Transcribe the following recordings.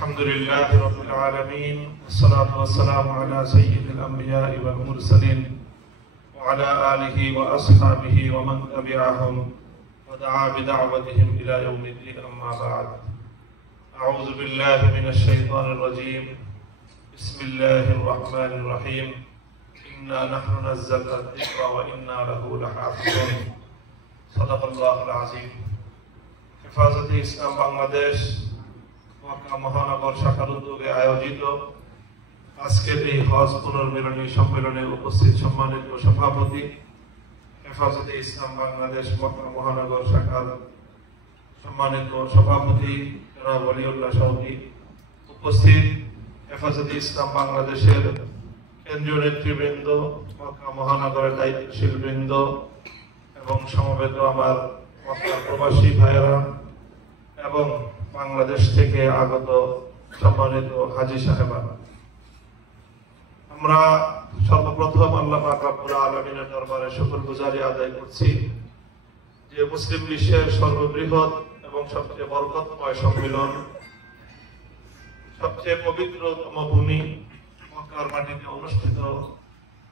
الحمد لله رب العالمين والصلاة والسلام على سيد الأنبياء والمرسلين وعلى آله وأصحابه ومن تبعهم ودعا بدعوتهم إلى يوم الدين أما بعد أعوذ بالله من الشيطان الرجيم بسم الله الرحمن الرحيم إنا نحن نزلنا الذكر وإنا له لحافظون صدق الله العظيم হেফাজত ইসলাম বাংলাদেশ মক্কা মহানগর শাখার উদ্যোগে আয়োজিত আজকের এই হজ পুনর্মিলনী সম্মেলনে উপস্থিত সম্মানিত সভাপতি হেফাজত ইসলাম বাংলাদেশ মক্কা মহানগর শাখার সম্মানিত সভাপতি জনাব ওলিউল্লাহ সৌদি, উপস্থিত হেফাজত ইসলাম বাংলাদেশের কেন্দ্রীয় নেতৃবৃন্দ, মক্কা মহানগরের দায়িত্বশীল বৃন্দ এবং সমবেত আমার মক্কা প্রবাসী ভাইয়েরা এবং বাংলাদেশ থেকে আগত সম্মানিত হাজী সাহেবান, আমরা সর্বপ্রথম আল্লাহ পাক রব্বুল আলামিনের দরবারে শুকরগুজারি আদায় করছি যে মুসলিম বিশ্বের সর্ববৃহৎ এবং সবচেয়ে বরকতময় সম্মেলন, সবচেয়ে পবিত্রতম ভূমি মক্কার মাটিতে অনুষ্ঠিত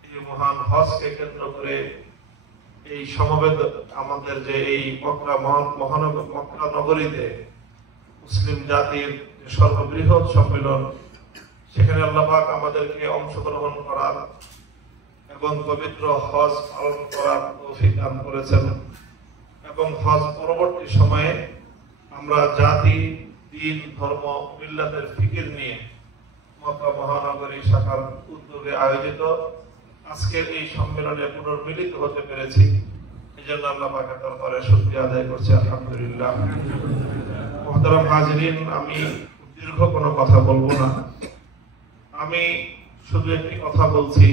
এই মহান হজকে কেন্দ্র করে এই সমবেত আমাদের যে এই মক্কা নগরীতে মুসলিম জাতির সর্ববৃহৎ সম্মেলন, সেখানে আল্লাহ পাক আমাদেরকে অংশগ্রহণ করার এবং পবিত্র হজ পালন করার তৌফিক দান করেছেন এবং হজ পরবর্তী সময়ে আমরা জাতি, দিন, ধর্ম, মিল্লাতের ফিকির নিয়ে মক্কা মহানগরী শাখার উদ্যোগে আয়োজিত আজকের এই সম্মেলনে পুনর্মিলিত হতে পেরেছি। এই জন্য আল্লাহ পাকের দরবারে শুকরিয়া আদায় করছি, আলহামদুলিল্লাহ। মুহতারাম হাজিরিন, আমি দীর্ঘ কোনো কথা বলবো না, আমি শুধু একটি কথা বলছি।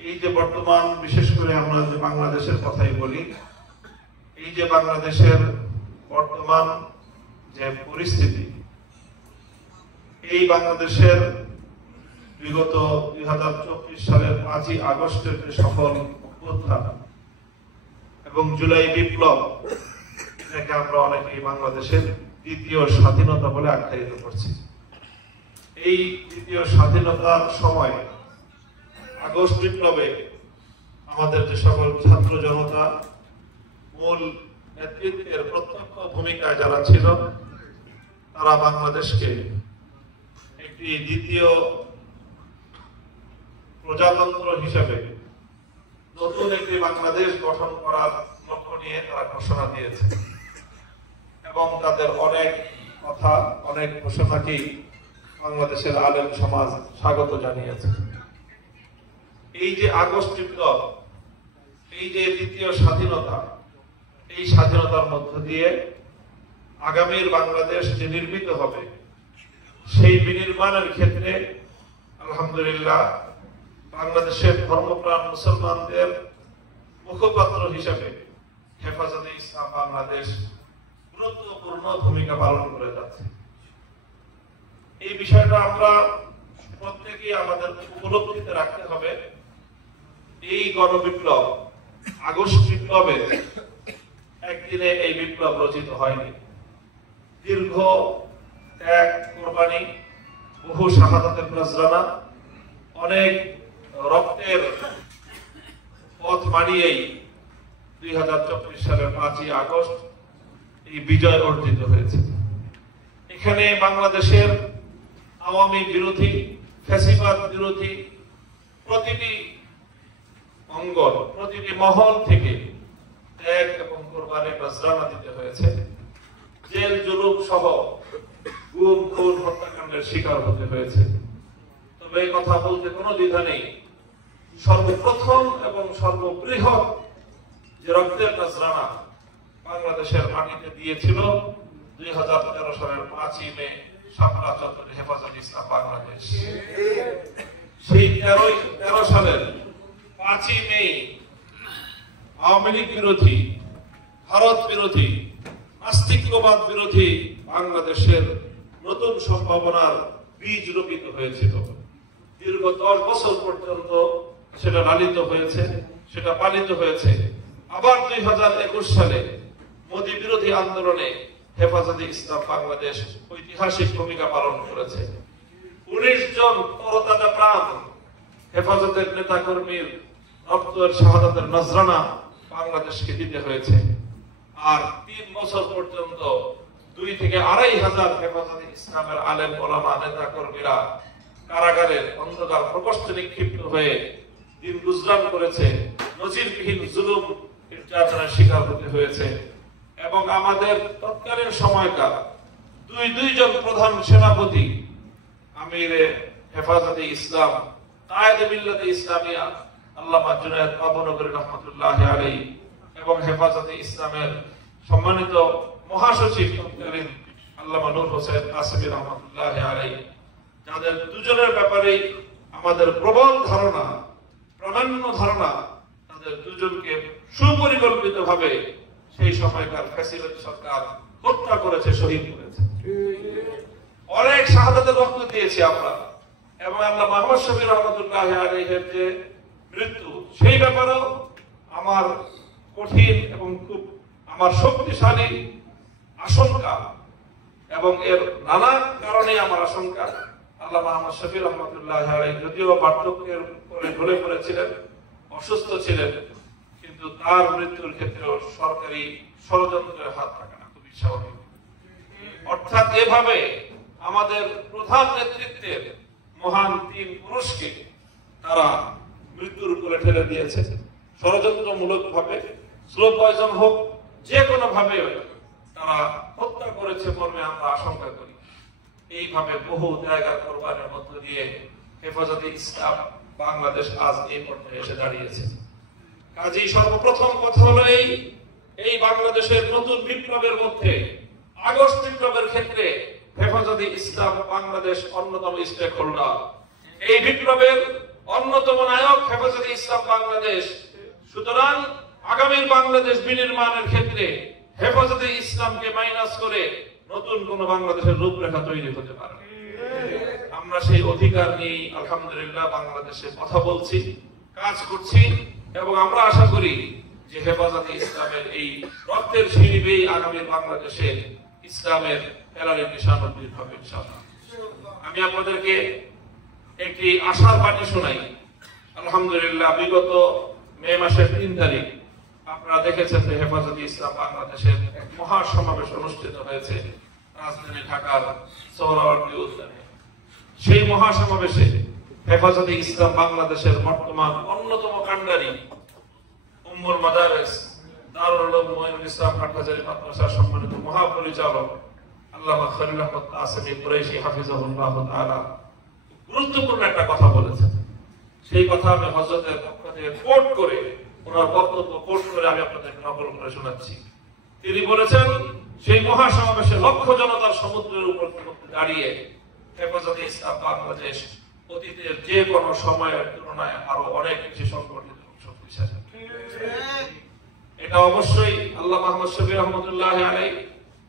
এই যে বর্তমান, বিশেষ করে আমরা যে বাংলাদেশের কথাই বলি, এই যে বাংলাদেশের বর্তমান যে পরিস্থিতি, এই বাংলাদেশের বিগত 2024 সালের 5ই আগস্টের যে সফল অভ্যুত্থান এবং জুলাই বিপ্লব, এটাকে আমরা অনেকেই বাংলাদেশের দ্বিতীয় স্বাধীনতা বলে আখ্যায়িত করছি। এই দ্বিতীয় স্বাধীনতার সময় আগস্ট বিপ্লবে আমাদের যে সকল ছাত্র জনতা মূল নেতৃত্বের প্রত্যক্ষ ভূমিকায় যারা ছিল, তারা বাংলাদেশকে একটি দ্বিতীয় প্রজাতন্ত্র হিসেবে নতুন একটি বাংলাদেশ গঠন করার লক্ষ্য নিয়ে তারা ঘোষণা দিয়েছে এবং তাদের অনেক কথা, অনেক ঘোষণাকেই বাংলাদেশের আলেম সমাজ স্বাগত জানিয়েছে। এই যে আগস্ট বিপ্লব, এই যে দ্বিতীয় স্বাধীনতা, এই স্বাধীনতার মধ্য দিয়ে আগামীর বাংলাদেশ যে নির্মিত হবে, সেই বিনির্মাণের ক্ষেত্রে আলহামদুলিল্লাহ বাংলাদেশের ধর্মপ্রাণ মুসলমানদের মুখপাত্র হিসেবে হেফাজতে ইসলাম বাংলাদেশ গুরুত্বপূর্ণ ভূমিকা পালন করে যাচ্ছে। এই বিষয়টা আমরা প্রত্যেকেই আমাদের উপলব্ধিতে রাখতে হবে। এই গণবিপ্লব, আগস্ট বিপ্লবে একদিনে এই বিপ্লব রচিত হয়নি। দীর্ঘ ত্যাগ, কোরবানি, বহু শাহাদাতের নজরানা, অনেক রক্তের পথ মানিয়েই 2024 সালের 5ই আগস্ট এই বিজয় অর্জিত হয়েছে। এখানে বাংলাদেশের আওয়ামী বিরোধী, ফ্যাসিবাদ বিরোধী প্রতিটি অঙ্গন, প্রতিটি মহল থেকে ত্যাগ এবং কোরবানির নজরানা দিতে হয়েছে। জেল জুলুম সহ গুম, খুন, হত্যাকাণ্ডের শিকার হতে হয়েছে। তবে এই কথা বলতে কোনো দ্বিধা নেই, সর্বপ্রথম এবং সর্ববৃহৎ যে রক্তের নজরানা বাংলাদেশের মাটিতে দিয়েছিল 2013 সালের 5ই মে শাপলা চত্বরে হেফাজত ইসলাম বাংলাদেশ। সেই 13 সালের 5ই মে আওয়ামী লীগ বিরোধী, ভারত বিরোধী, নাস্তিকবাদ বিরোধী বাংলাদেশের নতুন সম্ভাবনার বীজ রোপিত হয়েছিল। দীর্ঘ 10 বছর পর্যন্ত সেটা লালিত হয়েছে, সেটা পালিত হয়েছে। আবার 2021 সালে মোদী বিরোধী আন্দোলনে হেফাজতে ইসলাম বাংলাদেশ ঐতিহাসিক ভূমিকা পালন করেছে। 19 জন তরতাজা প্রাণ হেফাজতের নেতা কর্মীর রক্তের শাহাদাতের নজরানা বাংলাদেশকে দিতে হয়েছে। আর 3 বছর পর্যন্ত 2 থেকে 2,500 হেফাজতে ইসলামের আলেম ওলামা নেতা কর্মীরা কারাগারের অন্ধকার প্রকোষ্ঠে নিক্ষিপ্ত হয়ে দিন গুজরান করেছে, নজিরবিহীন জুলুম নির্যাতনের শিকার হতে হয়েছে। এবং আমাদের তৎকালীন সময়কার দুইজন প্রধান সেনাপতি আমিরে হেফাজতে ইসলাম কায়েদে মিল্লাতে ইসলামিয়া আল্লামা জুনায়েদ বাবুনগরী রহমাতুল্লাহি আলাইহি এবং হেফাজতে ইসলামের সম্মানিত মহাসচিব তৎকালীন আল্লামা নূর হোসেন কাসেমী রহমাতুল্লাহি আলাইহি, যাদের দুজনের ব্যাপারে আমাদের প্রবল ধারণা, প্রামাণ্য ধারণা, তাদের দুজনকে সুপরিকল্পিতভাবে সেই সময়কার ফ্যাসিলিটি সরকার হত্যা করেছে, শহীদ করেছে। অনেক শাহাদাতের রক্ত দিয়েছি আমরা, এবং আল্লাহ মুহাম্মদ শফি রহমাতুল্লাহি আলাইহির যে মৃত্যু, সেই ব্যাপারেও আমার কঠিন এবং খুব আমার শক্তিশালী আশঙ্কা, এবং এর নানা কারণে আমার আশঙ্কা। আল্লাহ মুহাম্মদ শফি রহমাতুল্লাহি আলাইহি যদিও বার্ধক্যের পরে ঢলে পড়েছিলেন, অসুস্থ ছিলেন, কিন্তু তার মৃত্যুর ক্ষেত্রেও সরকারি ষড়যন্ত্রের হাত থাকে না, খুবই স্বাভাবিক। অর্থাৎ এভাবে আমাদের প্রধান নেতৃত্বের মহান 3 পুরুষকে তারা মৃত্যুর উপরে ঠেলে দিয়েছে, ষড়যন্ত্রমূলক ভাবে, স্লো পয়জন হোক, যে কোনো ভাবে তারা হত্যা করেছে মর্মে আমরা আশঙ্কা করি। এইভাবে বহু জায়গার কোরবানির মধ্য দিয়ে হেফাজতে ইসলাম বাংলাদেশ আজ এই পর্যায়ে এসে দাঁড়িয়েছে। কাজেই সর্বপ্রথম কথা হলো এই বাংলাদেশের নতুন বিপ্লবের মধ্যে আগস্ট বিপ্লবের ক্ষেত্রে হেফাজতে ইসলাম বাংলাদেশ অন্যতম স্টেক হোল্ডার। এই বিপ্লবের অন্যতম নায়ক হেফাজতে ইসলাম বাংলাদেশ। সুতরাং আগামী বাংলাদেশ বিনির্মাণের ক্ষেত্রে হেফাজতে ইসলামকে মাইনাস করে নতুন কোন বাংলাদেশের রূপরেখা তৈরি হতে পারে। আমরা সেই অধিকার নিয়ে আলহামদুলিল্লাহ বাংলাদেশে কথা বলছি, কাজ করছি, এবং আমরা আশা করি যে হেফাজতে ইসলামের এই রক্তের সিঁড়ি বেয়ে আগামী বাংলাদেশে ইসলামের ফেরারের নিশানবীর হবে ইনশাআল্লাহ। আমি আপনাদেরকে একটি আশার বাণী শোনাই। আলহামদুলিল্লাহ বিগত মে মাসের 3 তারিখ আপনারা দেখেছেন যে হেফাজতে ইসলাম বাংলাদেশের এক মহা সমাবেশ অনুষ্ঠিত হয়েছে রাজধানী ঢাকার সোহরাওয়ার্দী উদ্যানে। সেই মহা সমাবেশে হেফাজতে ইসলাম বাংলাদেশের বর্তমান অন্যতম কান্ডারি উম্মুল মাদারিস দারুল উলুম মুঈনুল ইসলাম হাটহাজারী মাদ্রাসার সম্মানিত মহাপরিচালক আল্লামা খলিল আহমদ কাসেমী কুরাইশি হাফিজাহুল্লাহ তাআলা গুরুত্বপূর্ণ একটা কথা বলেছেন। সেই কথা আমি হযরতের পক্ষ থেকে কোট করে, ওনার বক্তব্য কোট করে আমি আপনাদেরকে নকল করে শোনাচ্ছি। তিনি বলেছেন, সেই মহা সমাবেশে লক্ষ জনতার সমুদ্রের উপর দাঁড়িয়ে হেফাজতে ইসলাম বাংলাদেশ অতীতের যে কোনো সময়ের তুলনায় আরো অনেক বেশি সংগঠিত শক্তিশালী। এটা অবশ্যই আল্লামা মুহাম্মদ শফি রহমাতুল্লাহি আলাইহি,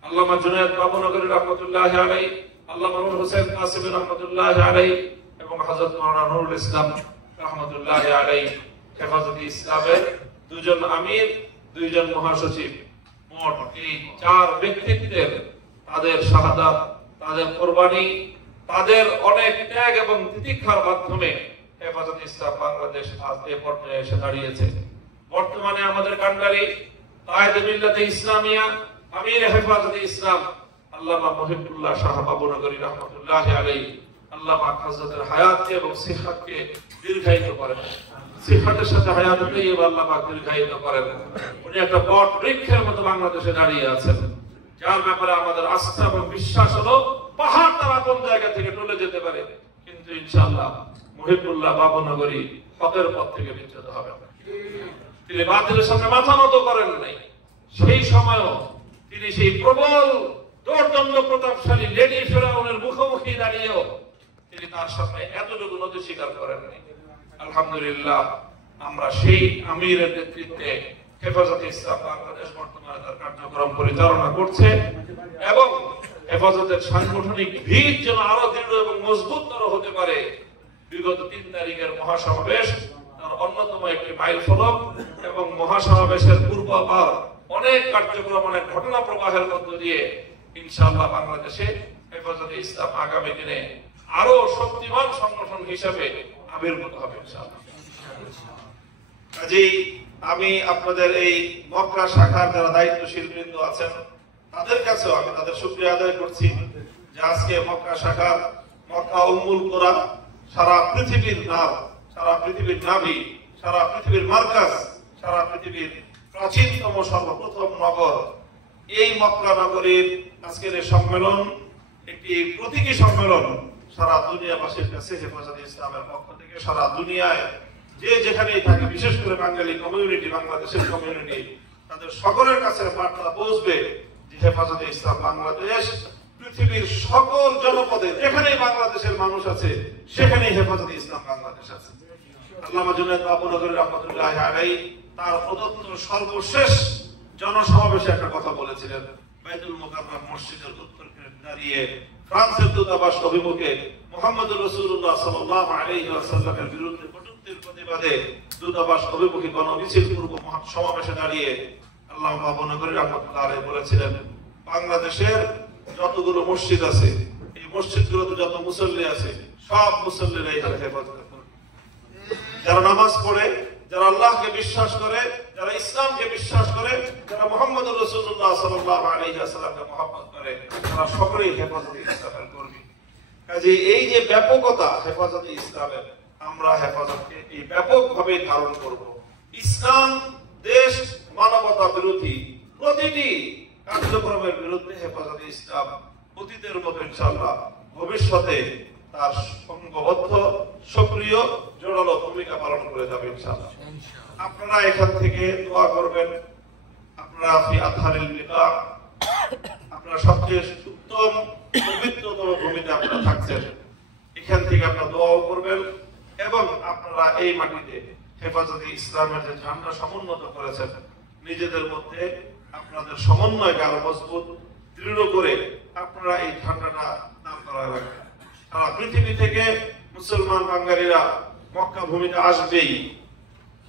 আল্লামা জুনায়েদ বাবুনগরী রহমাতুল্লাহি আলাইহি, আল্লামা নূর হোসেন কাসেমী রহমাতুল্লাহি আলাইহি এবং হযরত মাওলানা নুরুল ইসলাম রহমাতুল্লাহি আলাইহি হেফাজতে ইসলামের 2 জন আমির, 2 জন মহাসচিব, মোট এই 4 ব্যক্তিত্বের তাদের শাহাদাত, তাদের কোরবানি, তাদের অনেক ত্যাগ এবং তিতিক্ষার মাধ্যমে হেফাজতে ইসলাম বাংলাদেশ আজ এই পর্যায়ে এসে দাঁড়িয়েছে। বর্তমানে আমাদের কান্ডারি কায়েদে মিল্লাতে ইসলামিয়া আমির হেফাজতে ইসলাম আল্লামা মুহিবুল্লাহ শাহ বাবুনগরী রহমাতুল্লাহি আলাইহি, আল্লামা হযরতের হায়াতকে এবং সিহহাতকে দীর্ঘায়িত করেন। সিহহাতের সাথে হায়াতকে আল্লামা দীর্ঘায়িত করেন। উনি একটা বট বৃক্ষের মতো বাংলাদেশে দাঁড়িয়ে আছেন, যার ব্যাপারে আমাদের আস্থা এবং বিশ্বাস হলো পাহাড় তারা কোন জায়গা থেকে টলে যেতে পারে, কিন্তু ইনশাআল্লাহ মুহিবুল্লাহ বাবুনগরী হকের পথ থেকে বিচ্যুত হবে। তিনি বাতিলের সামনে মাথা নত করেন নাই। সেই সময়ও তিনি সেই প্রবল দৌর্দণ্ড প্রতাপশালী লেডি ফেরাউনের মুখোমুখি দাঁড়িয়েও তিনি তার সামনে এতটুকু নতি স্বীকার করেন নাই। আলহামদুলিল্লাহ আমরা সেই আমিরের নেতৃত্বে হেফাজতে ইসলাম বাংলাদেশ বর্তমানে তার কার্যক্রম পরিচালনা করছে, এবং হেফাজতের সাংগঠনিক ভিত যেন আরো দৃঢ় এবং মজবুততর হতে পারে। বিগত 3 তারিখের মহাসমাবেশ তার অন্যতম একটি মাইল ফলক, এবং মহাসমাবেশের পূর্বাভার অনেক কার্যক্রম, অনেক ঘটনা প্রবাহের মধ্য দিয়ে ইনশাআল্লাহ বাংলাদেশে হেফাজতে ইসলাম আগামী দিনে আরো শক্তিমান সংগঠন হিসেবে আবির্ভূত হবে ইনশাআল্লাহ। কাজেই আমি আপনাদের এই মক্কা শাখার যারা দায়িত্বশীল বৃন্দ আছেন তাদের কাছেও আমি তাদের শুকরিয়া আদায় করছি যে আজকে মক্কা শাখার মক্কা উম্মুল কোরা সারা পৃথিবীর নাম, সারা পৃথিবীর নাভি, সারা পৃথিবীর মার্কাজ, সারা পৃথিবীর প্রাচীনতম সর্বপ্রথম নগর, এই মক্কা নগরীর আজকের এই সম্মেলন একটি প্রতীকী সম্মেলন। সারা দুনিয়াবাসীর কাছে হেফাজতে ইসলামের পক্ষ থেকে সারা দুনিয়ায় যে যেখানেই থাকে, বিশেষ করে বাঙালি কমিউনিটি, বাংলাদেশের কমিউনিটি, তাদের সকলের কাছে বার্তা পৌঁছবে যে হেফাজতে ইসলাম বাংলাদেশ পৃথিবীর সকল জনপদে যেখানেই বাংলাদেশের মানুষ আছে সেখানেই হেফাজতে ইসলাম বাংলাদেশ আছে। আল্লামা জুনায়েদ বাবুনগরী রাহমাতুল্লাহ আলাইহি তার প্রদত্ত সর্বশেষ জনসমাবেশে একটা কথা বলেছিলেন। বাইতুল মুকাররম মসজিদের উত্তর দাঁড়িয়ে ফ্রান্সের দূতাবাস অভিমুখে মুহাম্মদুর রাসূলুল্লাহ সাল্লাল্লাহু আলাইহি ওয়াসাল্লামের বিরুদ্ধে কটূক্তির প্রতিবাদে দূতাবাস অভিমুখী গণমিছিল পূর্ব সমাবেশে দাঁড়িয়ে আল্লামা বাবুনগরী রাহমাতুল্লাহ আলাইহি বলেছিলেন, বাংলাদেশের যতগুলো মসজিদ আছে এই মসজিদগুলোতে যত মুসল্লি আছে সব মুসল্লিরা এখানে হেফাজত করবে। যারা নামাজ পড়ে, যারা আল্লাহকে বিশ্বাস করে, যারা ইসলামকে বিশ্বাস করে, যারা মুহাম্মদুর রাসূলুল্লাহ সাল্লাল্লাহু আলাইহি ওয়াসাল্লামকে মহব্বত করে, তারা সকলেই হেফাজতে ইসলামের কর্মী। কাজেই এই যে ব্যাপকতা হেফাজতে ইসলামের, আমরা হেফাজতকে এই ব্যাপকভাবে ধারণ করব। ইসলাম দেশ মানবতা বিরোধী প্রতিটি কার্যক্রমের বিরুদ্ধে হেফাজতে ইসলাম অতীতের মতো ইনশাআল্লাহ ভবিষ্যতে তার সংঘবদ্ধ সক্রিয় জোরালো ভূমিকা পালন করে যাবে ইনশাআল্লাহ। আপনারা এখান থেকে দোয়া করবেন, আপনারা ফি আতহারিল লিকা, আপনারা সবচেয়ে উত্তম পবিত্রতম ভূমিতে আপনারা থাকছেন, এখান থেকে আপনারা দোয়াও করবেন এবং আপনারা এই মাটিতে হেফাজতে ইসলামের যে ঝান্ডা সমুন্নত করেছেন নিজেদের মধ্যে আপনাদের সমন্বয়কে আরো মজবুত দৃঢ় করে আপনারা এই ঝান্ডাটা দান করা রাখবেন। সারা পৃথিবী থেকে মুসলমান বাঙালিরা মক্কা ভূমিতে আসবেই,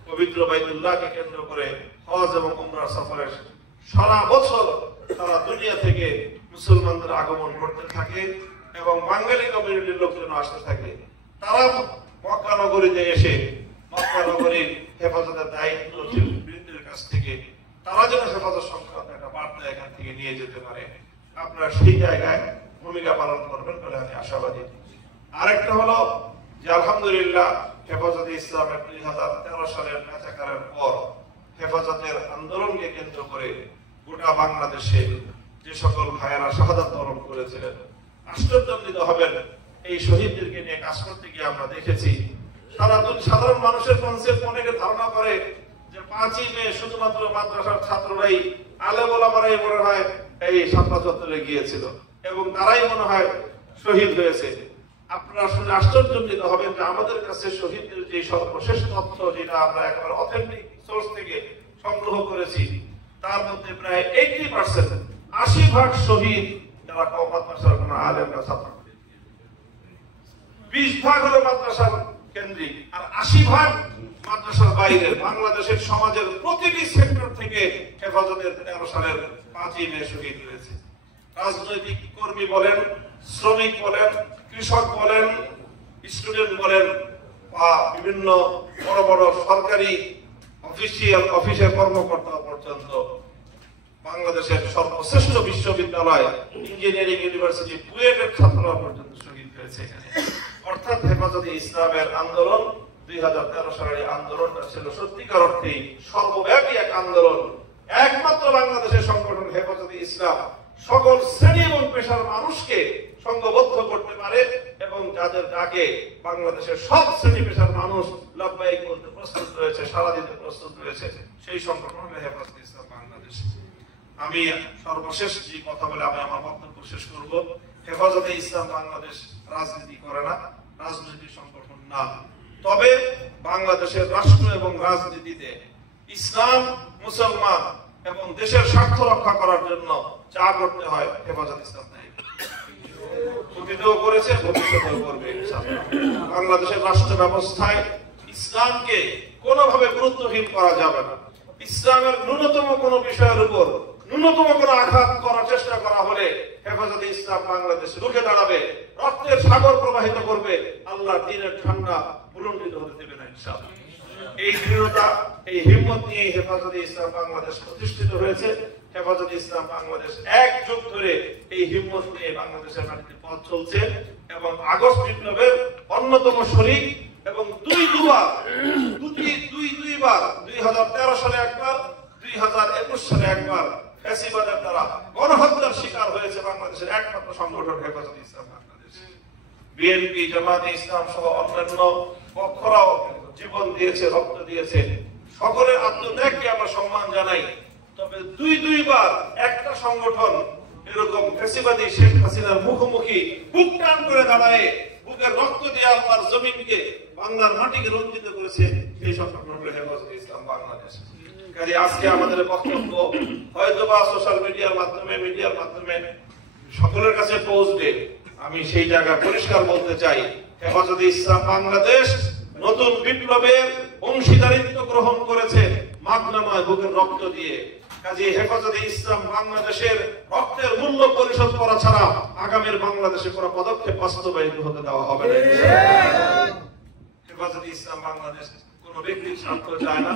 পবিত্র বাইতুল্লাহকে কেন্দ্র করে হজ এবং উমরা সফরে সারা বছর সারা দুনিয়া থেকে মুসলমানদের আগমন করতে থাকে এবং বাঙালি কমিউনিটির লোকজন আসতে থাকে। তারা মক্কা নগরীতে এসে মক্কা নগরীর হেফাজতের দায়িত্ব বৃন্দের কাছ থেকে তারা যেন হেফাজত সংক্রান্ত একটা বার্তা এখান থেকে নিয়ে যেতে পারে, আপনারা সেই জায়গায় ভূমিকা পালন করবেন বলে আমি আশাবাদী। আরেকটা হলো যে আলহামদুলিল্লাহ হেফাজতে ইসলামের 2013 সালের মেচাকারের পর হেফাজতের আন্দোলনকে কেন্দ্র করে গোটা বাংলাদেশে যে সকল ভাইয়েরা শাহাদাত বরণ করেছিলেন, আশ্চর্যান্বিত হবেন এই শহীদদেরকে নিয়ে কাজ করতে গিয়ে আমরা দেখেছি সাধারণ মানুষের কনসেপ্ট অনেকে ধারণা করে যে 5ই মে শুধুমাত্র মাদ্রাসার ছাত্ররাই আলেম ওলামারাই মনে হয় এই শাপলা চত্বরে গিয়েছিল এবং তারাই মনে হয় শহীদ হয়েছে। আপনারা শুনে আশ্চর্যান্বিত হবেন যে আমাদের কাছে শহীদদের যে সর্বশেষ তথ্য যেটা আমরা একেবারে অথেন্টিক সোর্স থেকে সংগ্রহ করেছি তার মধ্যে প্রায় 80% 80% শহীদ যারা মাদ্রাসার কোন আলেম বা ছাত্র, 20% হলো মাদ্রাসার কেন্দ্রিক আর 80% মাদ্রাসার বাইরে বাংলাদেশের সমাজের প্রতিটি সেক্টর থেকে হেফাজতের 13 সালের 5ই মে শহীদ হয়েছে। রাজনৈতিক কর্মী বলেন, শ্রমিক বলেন, কৃষক বলেন, স্টুডেন্ট বলেন বা বিভিন্ন বড় বড় সরকারি অফিসের কর্মকর্তা পর্যন্ত বাংলাদেশের সর্বশ্রেষ্ঠ বিশ্ববিদ্যালয় ইঞ্জিনিয়ারিং ইউনিভার্সিটি বুয়েটের ছাত্ররা পর্যন্ত শহীদ হয়েছে এখানে। অর্থাৎ হেফাজতে ইসলামের আন্দোলন 2013 সালের আন্দোলনটা ছিল সত্যিকার অর্থেই সর্বব্যাপী এক আন্দোলন। একমাত্র বাংলাদেশের সংগঠন হেফাজতে ইসলাম সকল শ্রেণী এবং পেশার মানুষকে সংঘবদ্ধ করতে পারে এবং যাদের ডাকে বাংলাদেশের সব শ্রেণী পেশার মানুষ লাব্বাইক বলতে প্রস্তুত রয়েছে, সাড়া দিতে প্রস্তুত রয়েছে, সেই সংগঠন হলো হেফাজতে ইসলাম বাংলাদেশ। আমি সর্বশেষ যে কথা বলে আমি আমার বক্তব্য শেষ করব, হেফাজতে ইসলাম বাংলাদেশ রাজনীতি করে না, রাজনৈতিক সংগঠন না। তবে বাংলাদেশের রাষ্ট্র এবং রাজনীতিতে ইসলাম, মুসলমান এবং দেশের স্বার্থ রক্ষা করার জন্য যা করতে হয় হেফাজতে ইসলাম নেই, অতীতেও করেছে, ভবিষ্যতেও করবে। বাংলাদেশের রাষ্ট্র ব্যবস্থায় ইসলামকে কোনোভাবে গুরুত্বহীন করা যাবে না। ইসলামের ন্যূনতম কোনো বিষয়ের উপর ন্যূনতম কোনো আঘাত করার চেষ্টা করা হলে হেফাজতে ইসলাম বাংলাদেশ রুখে দাঁড়াবে, রক্তের সাগর প্রবাহিত করবে, আল্লাহর দ্বীনের ঠান্ডা বুলন্দিত হতে দেবে না ইনশাআল্লাহ। এই দৃঢ়তা, এই হিম্মত নিয়ে হেফাজতে ইসলাম বাংলাদেশ প্রতিষ্ঠিত হয়েছে। হেফাজতে ইসলাম বাংলাদেশ এক যুগ ধরে এই হিম্মত নিয়ে বাংলাদেশের মাটিতে পথ চলছে এবং আগস্ট বিপ্লবের অন্যতম শরীক এবং দুইবার 2013 সালে একবার, 2021 সালে একবার ফ্যাসিবাদের দ্বারা গণহত্যার শিকার হয়েছে বাংলাদেশের একমাত্র সংগঠন হেফাজতে ইসলাম বাংলাদেশ। বিএনপি, জামায়াতে ইসলাম সহ অন্যান্য পক্ষরাও জীবন দিয়েছে, রক্ত দিয়েছে। সকলের আত্মত্যাগকে আমরা সম্মান জানাই। তবে দুইবার একটা সংগঠন এরকম ফ্যাসিবাদী শেখ হাসিনার মুখোমুখি বুক টান করে দাঁড়ায়, বুকের রক্ত দিয়ে আল্লাহর জমিনকে, বাংলার মাটিকে রঞ্জিত করেছে, সেই সংগঠন হলো হেফাজতে ইসলাম বাংলাদেশ। কাজে আজকে আমাদের বক্তব্য হয়তোবা সোশ্যাল মিডিয়ার মাধ্যমে সকলের কাছে পৌঁছবে। আমি সেই জায়গায় পরিষ্কার বলতে চাই, হেফাজতে ইসলাম বাংলাদেশ নতুন বিপ্লবের অংশীদারিত্ব গ্রহণ করেছে মাগনা নয়, বুকের রক্ত দিয়ে। কাজে হেফাজতে ইসলাম বাংলাদেশের রক্তের মূল্য পরিশোধ করা ছাড়া আগামীর বাংলাদেশে কোনো পদক্ষেপ বাস্তবায়িত হতে দেওয়া হবে না। হেফাজতে ইসলাম বাংলাদেশ কোন ব্যক্তির স্বার্থ চায় না,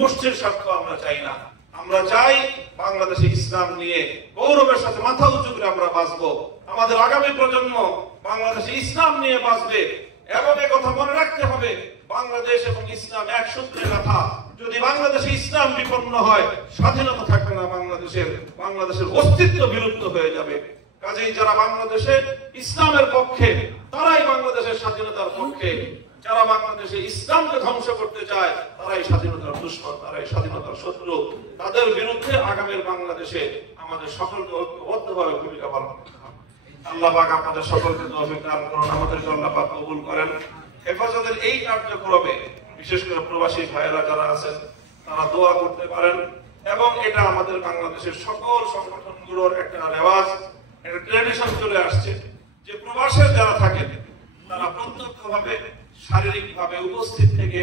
গোষ্ঠীর স্বার্থ আমরা চাই না। আমরা চাই বাংলাদেশে ইসলাম নিয়ে গৌরবের সাথে মাথা উঁচু করে আমরা বাঁচবো। আমাদের আগামী প্রজন্ম বাংলাদেশে ইসলাম নিয়ে বাঁচবে এবং একথা মনে রাখতে হবে, বাংলাদেশ এবং ইসলাম এক সূত্রে গাঁথা। যদি বাংলাদেশে ইসলাম বিপন্ন হয়, স্বাধীনতা থাকবে না বাংলাদেশের অস্তিত্ব বিলুপ্ত হয়ে যাবে। কাজেই যারা বাংলাদেশে ইসলামের পক্ষে, তারাই বাংলাদেশের স্বাধীনতার পক্ষে। যারা বাংলাদেশে ইসলামকে ধ্বংস করতে চায়, তারাই স্বাধীনতার দুশ্মন, তারাই স্বাধীনতার শত্রু। তাদের বিরুদ্ধে আগামীর বাংলাদেশে আমাদের সকলকে ঐক্যবদ্ধভাবে ভূমিকা পালন করতে হবে। আল্লাহ পাক আপনাদের সকলকে তৌফিক দান করুন, আমাদেরকে আল্লাহ পাক কবুল করেন। হেফাজতের এই কার্যক্রমে বিশেষ করে প্রবাসী ভাইয়েরা যারা আছেন, তারা দোয়া করতে পারেন। এবং এটা আমাদের বাংলাদেশের সকল সংগঠনগুলোর একটা রেওয়াজ, একটা ট্র্যাডিশন চলে আসছে যে প্রবাসে যারা থাকেন তারা প্রত্যক্ষভাবে শারীরিকভাবে উপস্থিত থেকে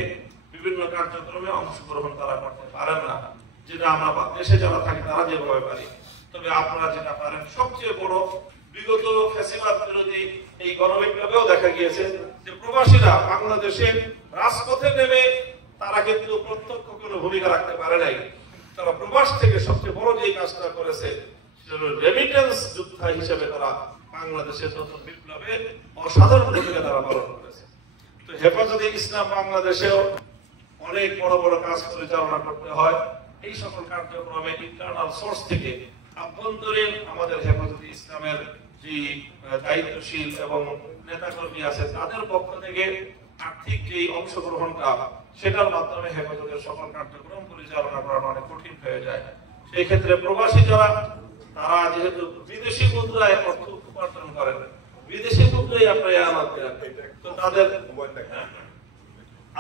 বিভিন্ন কার্যক্রমে অংশগ্রহণ তারা করতে পারেন না, যেটা আমরা দেশে যারা থাকি তারা যেভাবে পারি। তবে আপনারা যেটা পারেন, সবচেয়ে বড় বিগত ফ্যাসিবাদ বিরোধী এই গণবিপ্লবেও দেখা গিয়েছে যে প্রবাসীরা বাংলাদেশের রাজপথে নেমে তারা কিন্তু প্রত্যক্ষ কোনো ভূমিকা রাখতে পারে নাই। তারা প্রবাস থেকে সবচেয়ে বড় যে কাজটা করেছে রেমিটেন্স যোদ্ধা হিসেবে তারা বাংলাদেশের নতুন বিপ্লবে অসাধারণ ভূমিকা তারা পালন করেছে। তো হেফাজতে ইসলাম বাংলাদেশেও অনেক বড় বড় কাজ পরিচালনা করতে হয়। এই সকল কার্যক্রমে ইন্টারনাল সোর্স থেকে আভ্যন্তরীণ আমাদের হেফাজতে ইসলামের যে দায়িত্বশীল এবং নেতাকর্মী আছে তাদের পক্ষ থেকে আর্থিক যে অংশগ্রহণটা, সেটার মাধ্যমে হেফাজতের সকল কার্যক্রম পরিচালনা করা অনেক কঠিন হয়ে যায়। সেই ক্ষেত্রে প্রবাসী যারা, তারা যেহেতু বিদেশি মুদ্রায় অর্থ উপার্জন করেন, বিদেশি মুদ্রায় আপনার তো তাদের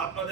আপনাদের